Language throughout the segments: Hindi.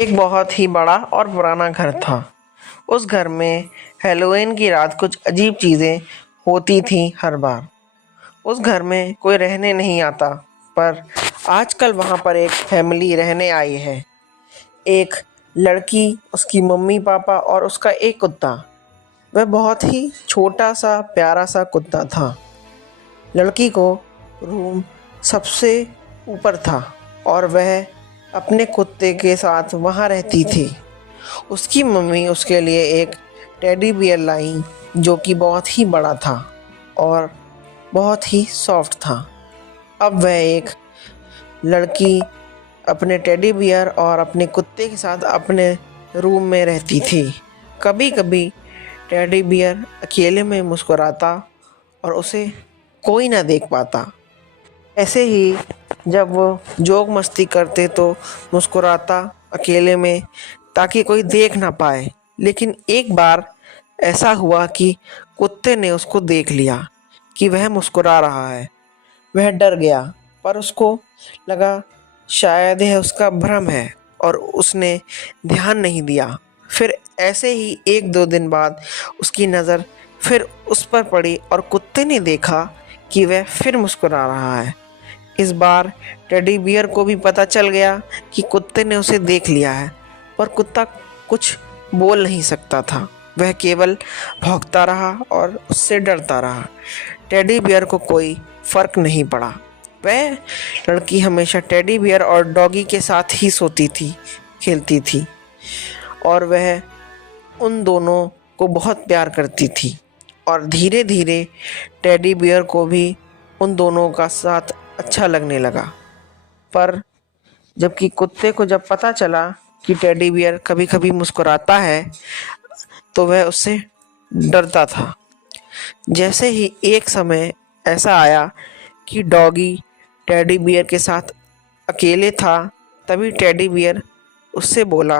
एक बहुत ही बड़ा और पुराना घर था। उस घर में हैलोवीन की रात कुछ अजीब चीज़ें होती थीं हर बार। उस घर में कोई रहने नहीं आता, पर आजकल वहाँ पर एक फैमिली रहने आई है। एक लड़की, उसकी मम्मी-पापा और उसका एक कुत्ता। वह बहुत ही छोटा-सा, प्यारा-सा कुत्ता था। लड़की को रूम सबसे ऊपर था और वह अपने कुत्ते के साथ वहाँ रहती थी। उसकी मम्मी उसके लिए एक टेडी बियर लाई जो कि बहुत ही बड़ा था और बहुत ही सॉफ्ट था। अब वह एक लड़की अपने टेडी बियर और अपने कुत्ते के साथ अपने रूम में रहती थी। कभी-कभी टेडी बियर अकेले में मुस्कुराता और उसे कोई ना देख पाता। ऐसे ही जब वो जोक मस्ती करते तो मुस्कुराता अकेले में ताकि कोई देख ना पाए। लेकिन एक बार ऐसा हुआ कि कुत्ते ने उसको देख लिया कि वह मुस्कुरा रहा है। वह डर गया, पर उसको लगा शायद यह उसका भ्रम है और उसने ध्यान नहीं दिया। फिर ऐसे ही 1-2 दिन बाद उसकी नज़र फिर उस पर पड़ी और कुत्ते ने देखा कि वह फिर मुस्कुरा रहा है। इस बार टेडी बियर को भी पता चल गया कि कुत्ते ने उसे देख लिया है, पर कुत्ता कुछ बोल नहीं सकता था। वह केवल भौंकता रहा और उससे डरता रहा। टेडी बियर को कोई फर्क नहीं पड़ा। वह लड़की हमेशा टेडी बियर और डॉगी के साथ ही सोती थी, खेलती थी और वह उन दोनों को बहुत प्यार करती थी। और धीरे-धीरे टेडी बियर को भी उन दोनों का साथ अच्छा लगने लगा। पर जबकि कुत्ते को जब पता चला कि टेडी बियर कभी-कभी मुस्कुराता है, तो वह उससे डरता था। जैसे ही एक समय ऐसा आया कि डॉगी टेडी बियर के साथ अकेले था, तभी टेडी बियर उससे बोला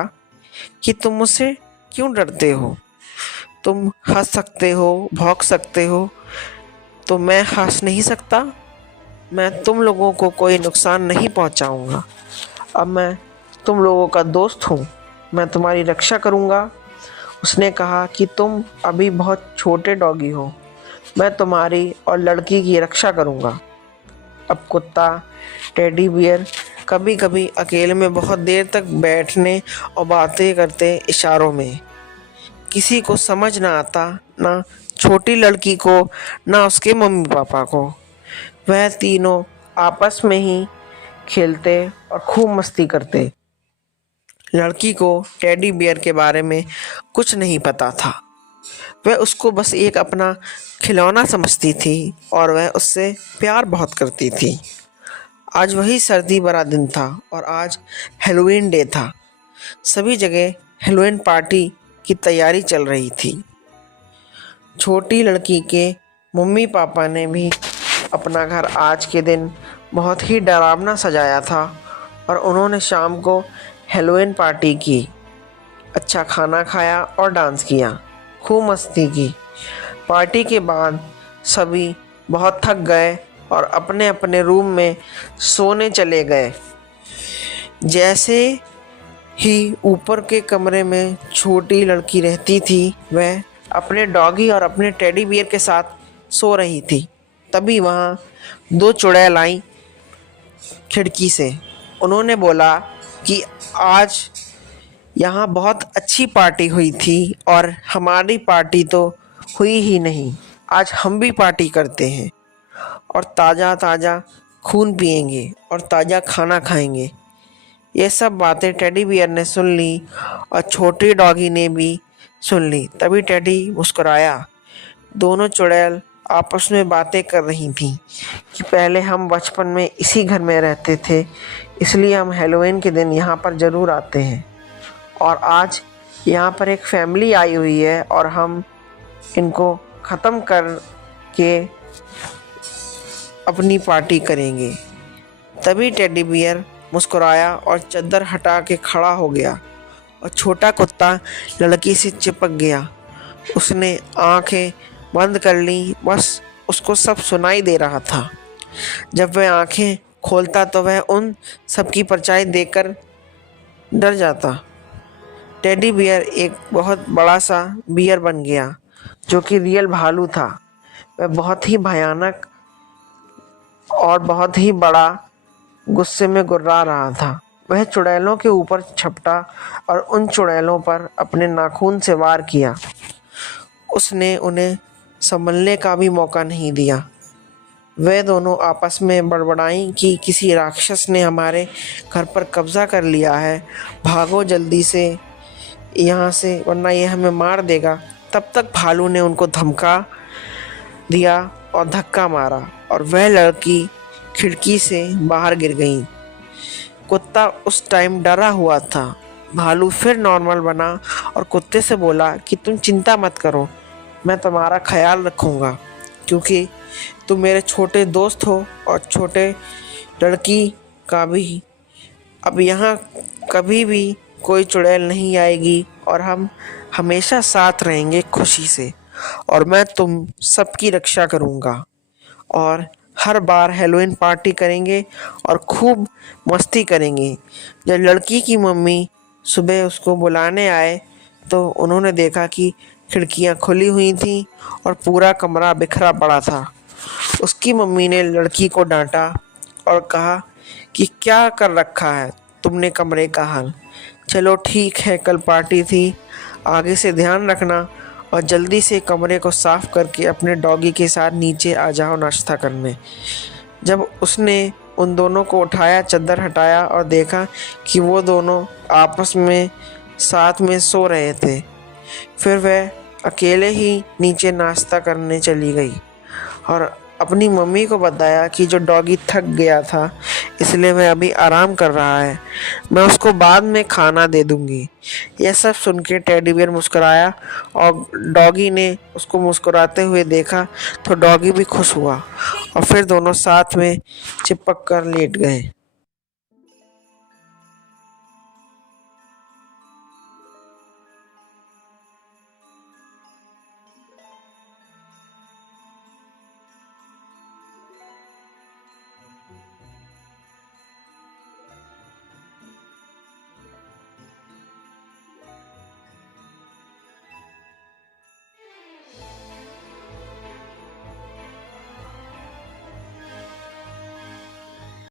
कि तुम मुझसे क्यों डरते हो? तुम हँस सकते हो, भौंक सकते हो, तो मैं हँस नहीं सकता? मैं तुम लोगों को कोई नुकसान नहीं पहुंचाऊंगा। अब मैं तुम लोगों का दोस्त हूँ, मैं तुम्हारी रक्षा करूँगा। उसने कहा कि तुम अभी बहुत छोटे डॉगी हो, मैं तुम्हारी और लड़की की रक्षा करूँगा। अब कुत्ता टेडी बियर कभी-कभी अकेले में बहुत देर तक बैठने और बातें करते इशारों में। किसी को समझ ना आता, ना छोटी लड़की को, ना उसके मम्मी-पापा को। वह तीनों आपस में ही खेलते और खूब मस्ती करते। लड़की को टेडी बियर के बारे में कुछ नहीं पता था। वह उसको बस एक अपना खिलौना समझती थी और वह उससे प्यार बहुत करती थी। आज वही सर्दी भरा दिन था और आज हैलोवीन डे था। सभी जगह हैलोवीन पार्टी की तैयारी चल रही थी। छोटी लड़की के मम्मी पापा ने भी अपना घर आज के दिन बहुत ही डरावना सजाया था और उन्होंने शाम को हैलोवीन पार्टी की। अच्छा खाना खाया और डांस किया, खूब मस्ती की। पार्टी के बाद सभी बहुत थक गए और अपने अपने रूम में सोने चले गए। जैसे ही ऊपर के कमरे में छोटी लड़की रहती थी, वह अपने डॉगी और अपने टेडी बियर के साथ सो रही थी। तभी वहाँ 2 चुड़ैल आईं खिड़की से। उन्होंने बोला कि आज यहाँ बहुत अच्छी पार्टी हुई थी और हमारी पार्टी तो हुई ही नहीं। आज हम भी पार्टी करते हैं और ताज़ा-ताज़ा खून पिएंगे और ताज़ा खाना खाएंगे। ये सब बातें टेडी बियर ने सुन ली और छोटी डॉगी ने भी सुन ली। तभी टेडी मुस्कुराया। दोनों चुड़ैल आपस में बातें कर रही थीं कि पहले हम बचपन में इसी घर में रहते थे, इसलिए हम हैलोवीन के दिन यहाँ पर ज़रूर आते हैं और आज यहाँ पर एक फैमिली आई हुई है और हम इनको ख़त्म करके अपनी पार्टी करेंगे। तभी टेडी बियर मुस्कुराया और चद्दर हटा के खड़ा हो गया और छोटा कुत्ता लड़की से चिपक गया। उसने आंखें बंद कर ली, बस उसको सब सुनाई दे रहा था। जब वह आंखें खोलता तो वह उन सब की परछाई देखकर डर जाता। टेडी बियर एक बहुत बड़ा सा बियर बन गया जो कि रियल भालू था। वह बहुत ही भयानक और बहुत ही बड़ा गुस्से में गुर्रा रहा था। वह चुड़ैलों के ऊपर झपटा और उन चुड़ैलों पर अपने नाखून से वार किया। उसने उन्हें संभलने का भी मौका नहीं दिया। वे दोनों आपस में बड़बड़ाई कि किसी राक्षस ने हमारे घर पर कब्जा कर लिया है, भागो जल्दी से यहाँ से वरना ये हमें मार देगा। तब तक भालू ने उनको धमका दिया और धक्का मारा और वह लड़की खिड़की से बाहर गिर गई। कुत्ता उस टाइम डरा हुआ था। भालू फिर नॉर्मल बना और कुत्ते से बोला कि तुम चिंता मत करो, मैं तुम्हारा ख्याल रखूँगा क्योंकि तुम मेरे छोटे दोस्त हो और छोटे लड़की का भी। अब यहाँ कभी भी कोई चुड़ैल नहीं आएगी और हम हमेशा साथ रहेंगे खुशी से और मैं तुम सबकी रक्षा करूँगा और हर बार हैलोवीन पार्टी करेंगे और खूब मस्ती करेंगे। जब लड़की की मम्मी सुबह उसको बुलाने आए तो उन्होंने देखा कि खिड़कियां खुली हुई थीं और पूरा कमरा बिखरा पड़ा था। उसकी मम्मी ने लड़की को डांटा और कहा कि क्या कर रखा है तुमने कमरे का हाल। चलो ठीक है, कल पार्टी थी, आगे से ध्यान रखना और जल्दी से कमरे को साफ करके अपने डॉगी के साथ नीचे आ जाओ नाश्ता करने। जब उसने उन दोनों को उठाया, चादर हटाया और देखा कि वो दोनों आपस में साथ में सो रहे थे, फिर वह अकेले ही नीचे नाश्ता करने चली गई और अपनी मम्मी को बताया कि जो डॉगी थक गया था इसलिए वह अभी आराम कर रहा है, मैं उसको बाद में खाना दे दूंगी। यह सब सुन के टेडी बियर मुस्कुराया और डॉगी ने उसको मुस्कुराते हुए देखा तो डॉगी भी खुश हुआ और फिर दोनों साथ में चिपक कर लेट गए।